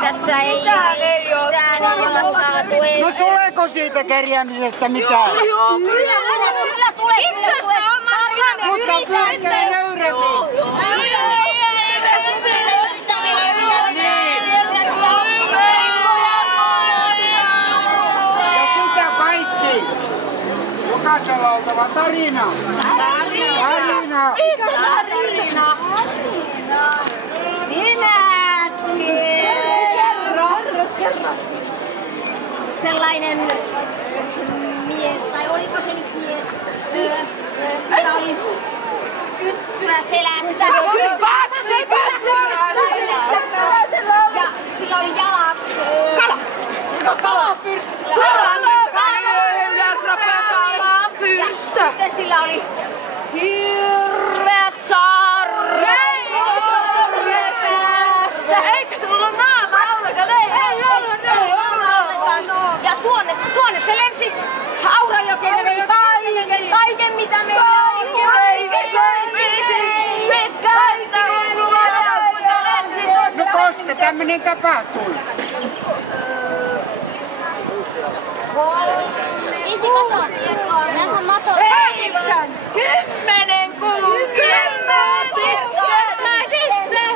Tässä ei ole saatu. No tuleeko siitä kerjäämisestä mitään? Kyllä tulee. Itsestä on markkina. Mutta pyrkää nöyremmin. Ja sitä kaikki. Jokaisella on oltava tarina. Tarina. Tarina. Kerro. Sellainen mies, tai oliko se nyt mies? Sillä oli yttyrä selässä. Ja sillä oli jalat. Kalapyrstö. Ja sitten sillä oli hirveät sarvet. Eikö se ollut naama ollenkaan? Ei ollut. Ja tuonne se lensi Aurajokeen ja vei kaiken mitä meillä on. No koska tämmönen tapahtui? Isi kato. Nähdään mato. 10 kuukautta sitten.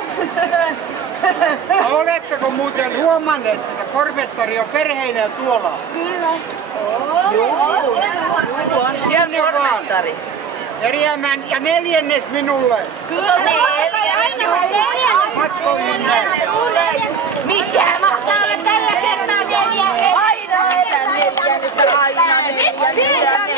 Oletteko muuten huomanneet, että pormestari on perheineen tuolla? Kyllä. On siellä pormestari. Kerjäämään ja 4. minulle. Kyllä. 4. Matkoihinne. Mikä mahtaa olla tällä kertaa 4? Aina 4. Aina 4.